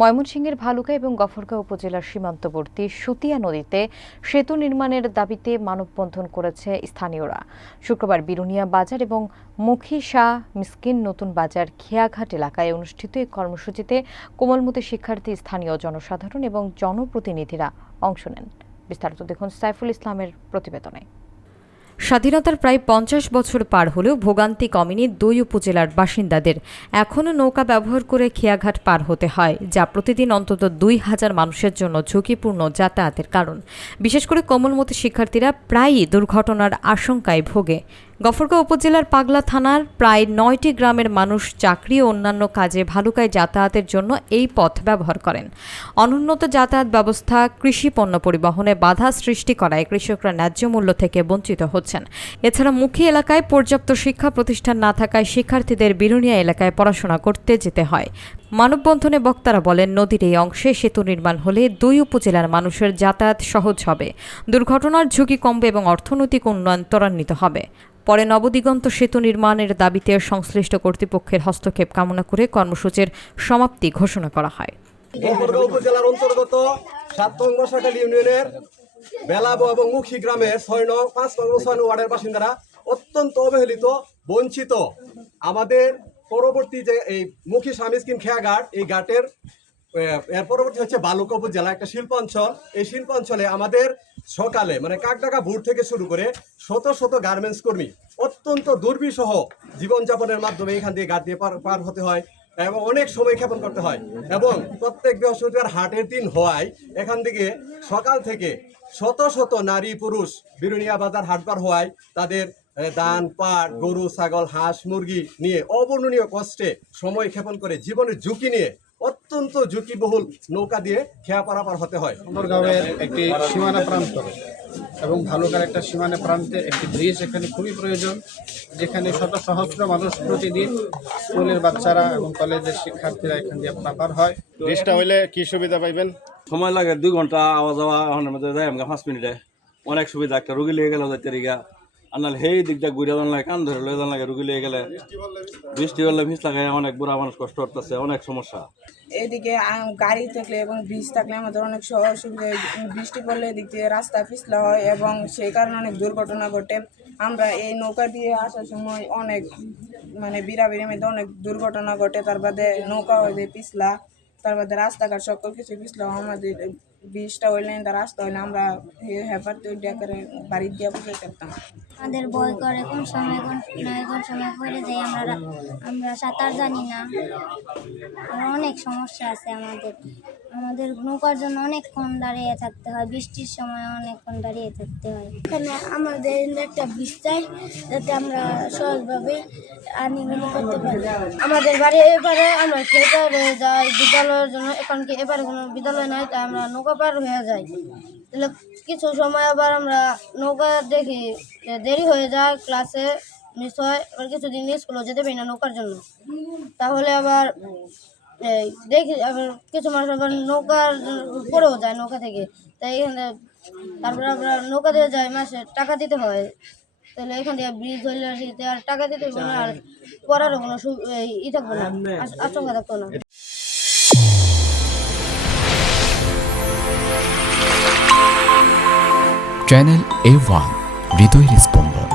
ময়মনসিংহের ভালুকা এবং গফরগাঁও উপজেলার সীমান্তবর্তী সুতিয়া নদীতে সেতু নির্মাণের দাবিতে মানববন্ধন করেছে স্থানীয়রা। শুক্রবার বিরুনিয়া বাজার এবং মুখী শাহ মিসকিন নতুন বাজার খেয়াঘাট এলাকায় অনুষ্ঠিত এই কর্মসূচিতে কোমলমতি শিক্ষার্থী, স্থানীয় জনসাধারণ এবং জনপ্রতিনিধিরা অংশ নেন। বিস্তারিত দেখুন সাইফুল ইসলামের প্রতিবেদনে। স্বাধীনতার প্রায় ৫০ বছর পার হলেও ভোগান্তি কমেনি দুই উপজেলার বাসিন্দাদের। এখনও নৌকা ব্যবহার করে খেয়াঘাট পার হতে হয়, যা প্রতিদিন অন্তত ২,০০০ মানুষের জন্য ঝুঁকিপূর্ণ যাতায়াতের কারণ। বিশেষ করে কোমলমতি শিক্ষার্থীরা প্রায়ই দুর্ঘটনার আশঙ্কায় ভোগে। গফরগাঁও উপজেলার পাগলা থানার প্রায় ৯টি গ্রামের মানুষ চাকরি ও অন্যান্য কাজে ভালুকায় যাতায়াতের জন্য এই পথ ব্যবহার করেন। অনুন্নত যাতায়াত ব্যবস্থা কৃষি পণ্য পরিবহনে বাধা সৃষ্টি করায় কৃষকরা ন্যায্য মূল্য থেকে বঞ্চিত হচ্ছেন। এছাড়া মুখী এলাকায় পর্যাপ্ত শিক্ষা প্রতিষ্ঠান না থাকায় শিক্ষার্থীদের বিরুনিয়া এলাকায় পড়াশোনা করতে যেতে হয়। মানববন্ধনে বক্তারা বলেন, নদীর এই অংশে সেতু নির্মাণ হলে দুই উপজেলার মানুষের যাতায়াত সহজ হবে, দুর্ঘটনার ঝুঁকি কমবে এবং অর্থনৈতিক উন্নয়ন ত্বরান্বিত হবে। পরে নবদিগন্ত সেতু নির্মাণের দাবিতে সংশ্লিষ্ট কর্তৃপক্ষের হস্তক্ষেপ কামনা করে কর্মসূচির সমাপ্তি ঘোষণা করা হয়। গফরগাঁও উপজেলার অন্তর্গত ৭ নং মশাখালী ইউনিয়নের বেলাবো এবং মুখী গ্রামের ৬ নং ৫ নং ৬ নং ওয়ার্ডের বাসিন্দারা অত্যন্ত অবহেলিত, বঞ্চিত। আমাদের পরবর্তী যে এই মুখী শাহ মিসকিন খেয়াঘাট, এই ঘাটের এর পরবর্তী হচ্ছে ভালুকা উপজেলা, একটা শিল্পাঞ্চল। এই শিল্পাঞ্চলে আমাদের সকালে মানে কাকডাকা ভোর থেকে শুরু করে শত শত গার্মেন্টস কর্মী অত্যন্ত দুর্বিষহ জীবনযাপনের মাধ্যমে এখান দিয়ে ঘাট দিয়ে পার হতে হয় এবং অনেক সময় ক্ষেপণ করতে হয়। এবং প্রত্যেক বৃহস্পতিবার হাটের দিন হওয়ায় এখান থেকে সকাল থেকে শত শত নারী পুরুষ বিরুনিয়া বাজার হাটবার হওয়ায় তাদের ধান, পাট, গরু, ছাগল, হাঁস, মুরগি নিয়ে অবর্ণনীয় কষ্টে সময় ক্ষেপণ করে জীবনের ঝুঁকি নিয়ে অত্যন্ত ঝুঁকিবহুল নৌকা দিয়ে খেয়া পারাপার হতে হয়। গফরগাঁওয়ের একটি সীমানা প্রান্ত এবং ভালুকার একটা সীমানা প্রান্তে একটি ব্রিজ এখানে খুবই প্রয়োজন, যেখানে শত সহস্র মানুষ প্রতিদিন স্কুলের বাচ্চারা এবং কলেজের শিক্ষার্থীরা এখান দিয়ে পারাপার হয়। ব্রিজটা হইলে কি সুবিধা পাইবেন? সময় লাগে 2 ঘন্টা আওয়া যাওয়া, এখন মধ্যে যাই আমরা 5 মিনিটে অনেক সুবিধা। একটা রুগী লিয়ে গেল যাইতে রিগা আনাল সেই দিকটা ঘুরে যান লাগে, কান ধরে লয়ে যান লাগে। রুগী লিয়ে গেলে বৃষ্টি হলে ভিজ লাগে, অনেক বুড়া মানুষ কষ্ট করতেছে, অনেক সমস্যা। এদিকে গাড়ি থাকলে এবং ব্রিজ থাকলে আমাদের অনেক অসুবিধা। বৃষ্টি পড়লে এদিক দিয়ে রাস্তা পিছলা হয় এবং সেই কারণে অনেক দুর্ঘটনা ঘটে। আমরা এই নৌকা দিয়ে আসার সময় অনেক বিড়াবিড়ির মধ্যে অনেক দুর্ঘটনা ঘটে। তার বাদে নৌকা হয়ে পিছলা, তার বাদে রাস্তাঘাট সকল কিছু পিছলা। আমাদের বৃষ্টিটা হইলে রাস্তা হইলে আমরা হেফার তৈরি করে বাড়ি দিয়ে বসে থাকতাম। আমাদের ভয় করে কোন সময় পড়ে যাই, আমরা সাঁতার জানি না। অনেক সমস্যা আছে আমাদের নৌকার জন্য অনেকক্ষণ দাঁড়িয়ে থাকতে হয়, বৃষ্টির সময় অনেকক্ষণ দাঁড়িয়ে থাকতে হয়। এখানে আমাদের একটা ব্রিজ চাই, যাতে আমরা সহজভাবে আনিগুলো করতে পারি। আমাদের বাড়ি এবারে আমরা খেতে রয়ে যাই বিদ্যালয়ের জন্য, এখন কি এবারে কোনো বিদ্যালয় নাই, তাই আমরা নৌকা পার হয়ে যাই। তাহলে কিছু সময় আবার আমরা নৌকা দেখি দেরি হয়ে যায়, ক্লাসে মিস হয়, আবার কিছুদিন স্কুলেও যেতে পারি না নৌকার জন্য। তাহলে আবার দেখি আবার কিছু মানুষ আবার নৌকার পড়েও যায় নৌকা থেকে, তাই এখানে তারপরে আমরা নৌকা দিয়ে যাই, মাসে টাকা দিতে হয়। তাহলে এখান থেকে ব্রিজ হইলে আর টাকা দিতে হবে না, আর পড়ারও কোনো থাকবে না, আশঙ্কা থাকতো না। চ্যানেল A1 হৃদয়ের স্পন্দন।